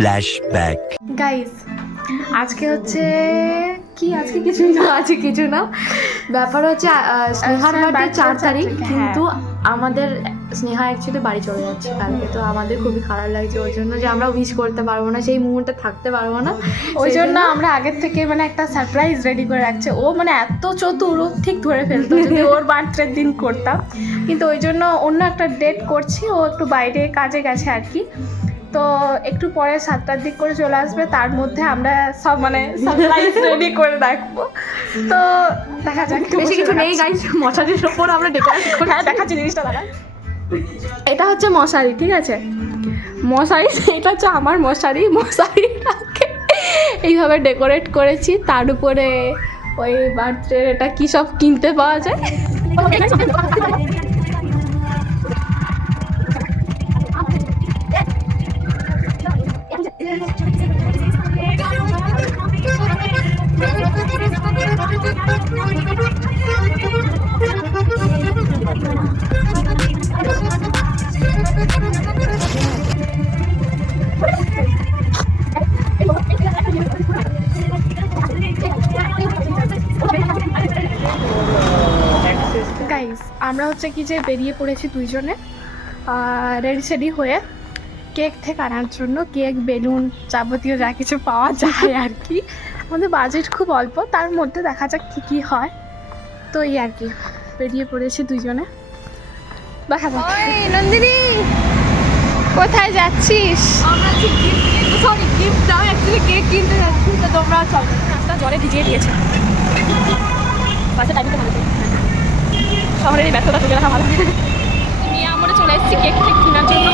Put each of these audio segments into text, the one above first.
Flashback. Guys আজকে হচ্ছে কি, আজকে কিছুই না, আজকে কিছু না, ব্যাপার হচ্ছে স্নেহার বার্থডে 4 তারিখ, কিন্তু আমাদের স্নেহা অ্যাকচুয়ালি বাড়ি চলে যাচ্ছে কালকে, তো আমাদের খুবই খারাপ লাগছে ওই জন্য যে আমরা উইশ করতে পারবো না, সেই মুহূর্তে থাকতে পারবো না, ওই জন্য আমরা আগের থেকে মানে একটা সারপ্রাইজ রেডি করে রাখছে। ও মানে এত চতুর, ও ঠিক ধরে ফেলতো যদি ওর বার্থডের দিন করতাম, কিন্তু ওই জন্য অন্য একটা ডেট করছি, ও একটু বাইরে কাজে গেছে আর কি, তো একটু পরে 7টার দিক করে চলে আসবে, তার মধ্যে আমরা সব মানে সারপ্রাইজ রেডি করে রাখবো। তো দেখা যাক, বেশি কিছু নেই গাইস, মশারির ওপর আমরা ডেকোরেট করে, হ্যাঁ দেখাচ্ছি জিনিসটা দেখা। এটা হচ্ছে মশারি, ঠিক আছে, মশারি, এটা হচ্ছে আমার মশারি, মশারিটাকে এইভাবে ডেকোরেট করেছি, তার উপরে ওই বার্থডে এটা কী সব কিনতে পাওয়া যায়। গাইস আমরা হচ্ছে কি যে বেরিয়ে পড়েছি দুইজনে রেডি সেডি হয়ে কেক থেকে আনার জন্য, কেক, বেলুন, যাবতীয় যা কিছু পাওয়া যায় আর কি। আমাদের বাজেট খুব অল্প, তার মধ্যে দেখা যাক কী কী হয়, তো এই আর কি বেরিয়ে পড়েছি দুইজনে, দেখা যাক। নন্দিনী কোথায় যাচ্ছিস? আমরা গিফট দাও, অ্যাকচুয়ালি কেক কিনতে যাচ্ছি, তো তোমরা চলো। রাস্তা জলে ভিজিয়ে দিয়েছে, বাসে টাইমে ভালো শহরের এই ব্যস্ততা তুলে রাখা ভালো। নিয়ে আমরা চলে এসেছি কেক টেক কেনার জন্য।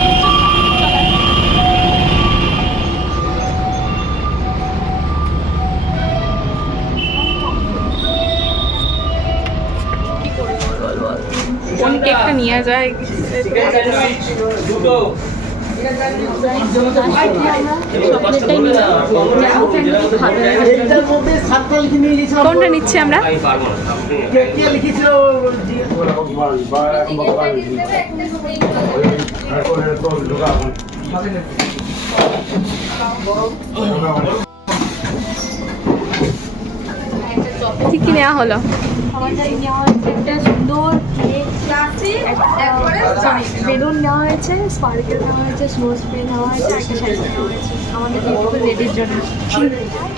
কোন কেকটা নিয়ে যায়? কোনটা নিচ্ছি আমরা? কি কি নেওয়া হলো? একটা সুন্দর বেলুন নেওয়া হয়েছে, স্পার্কেল নেওয়া হয়েছে, স্নো স্প্রে নেওয়া হয়েছে, একটা শাড়ি নেওয়া হয়েছে আমাদের রেডির জন্য।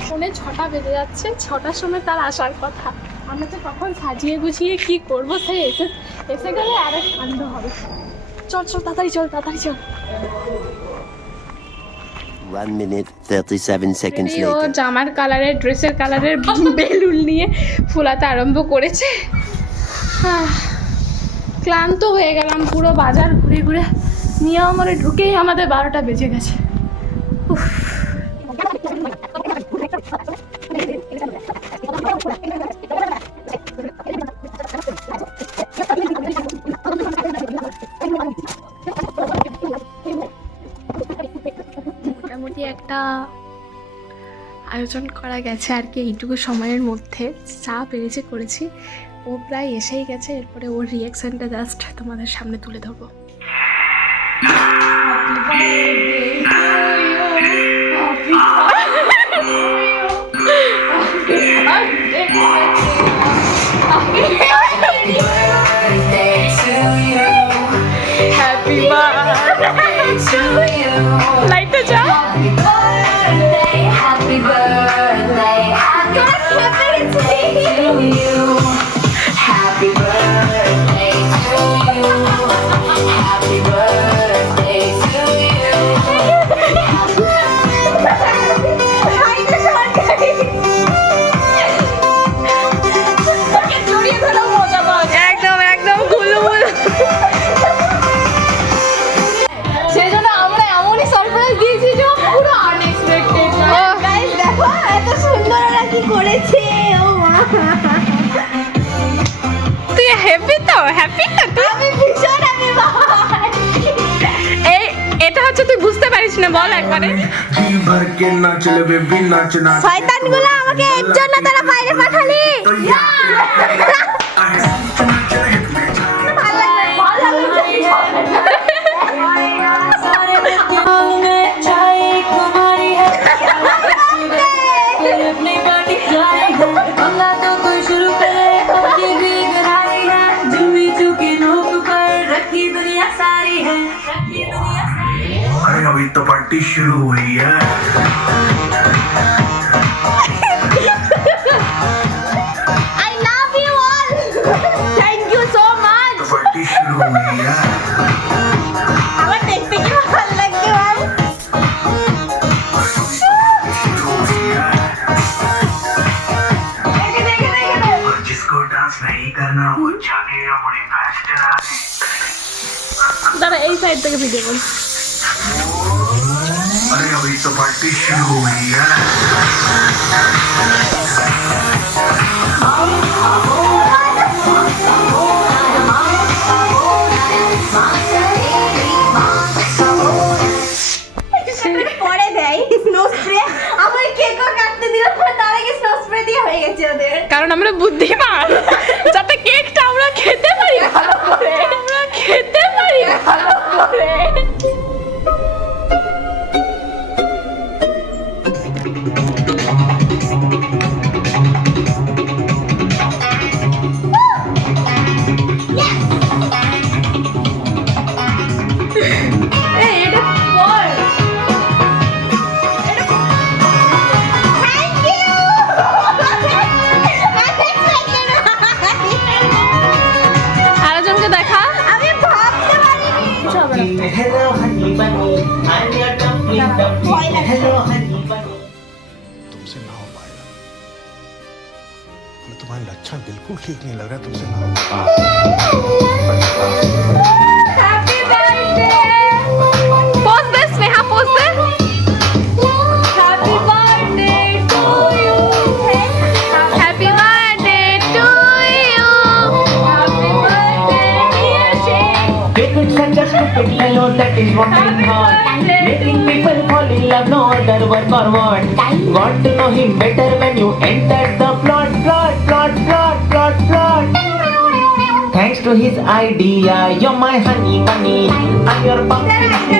ফোনে 6টা বেজে যাচ্ছে, 6টার সময় তার আসার কথা, আমরা তো কখন সাজিয়ে গুছিয়ে কি করবো, সে এসে গেলে আরেক কাণ্ড হবে। চল চল তাড়াতাড়ি চল, তাড়াতাড়ি চল। 1 minute 37 seconds ও later. জামার কালারের, ড্রেসের কালারের বেলুন নিয়ে ফুলাতে আরম্ভ করেছে। ক্লান্ত হয়ে গেলাম, পুরো বাজার ঘুরে ঘুরে নিয়ে আমার ঢুকেই আমাদের 12টা বেজে গেছে। মোটামুটি একটা আয়োজন করা গেছে আর কি এইটুকু সময়ের মধ্যে, যা পেরেছে করেছি। ও প্রায় এসেই গেছে, এরপরে ওর রিয়াকশনটা জাস্ট তোমাদের সামনে তুলে ধরবো। লাইটটা যা করেছে। ও মা, তুই হ্যাপি তো? হ্যাপি তো? আমি ভীষণ হ্যাপি ভাই। এই এটা হচ্ছে তুই বুঝতে পারিস না, বল একবারে। শয়তানগুলো আমাকে এর জন্য তারা বাইরে পাঠালি। ভালো লাগছে। तो पार्टी शुरू हुई है I love you all. Thank you so much. तो पार्टी शुरू हुई है আমার দেখতে কি ভালো লাগছে ভাই। और जिसको डांस नहीं करना वो जाने अपने बेस्ट দাঁড়া এই সাইড থেকে ভিডিও কর। अरे अभी तो पार्टी शुरू हुई है পরে দেয় স্নো স্প্রে আমার কেকও কাটতে দিল না, তার আগে স্নো স্প্রে দিয়ে হয়ে গেছে ওদের। কারণ আমরা বুদ্ধিমান, যাতে কেকটা আমরা খেতে পারি ভালো করে, আমরা খেতে পারি ভালো করে। এই এটা পড়। Thank you! আরেকজনকে দেখা। আমি ভাবতে পারিনি। কিছু হবে না। Hello, honey bunny. I'm your dumpling, dumpling. Hello, honey bunny. तुमसे ना हो पाएगा हमें तुम्हारे लक्षण बिल्कुल ठीक नहीं लग रहा तुमसे ना हो पाएगा Happy birthday! পোজ দে স্নেহা, পোজ দে। Happy birthday to you! Happy birthday to you. Happy birthday, dear Shane! It's such a stupid fellow that is working hard. Making people fall in love, no other work or what. Got to know him better when you entered the plot. Thanks to his idea, you're my honey bunny. I'm your pumpkin.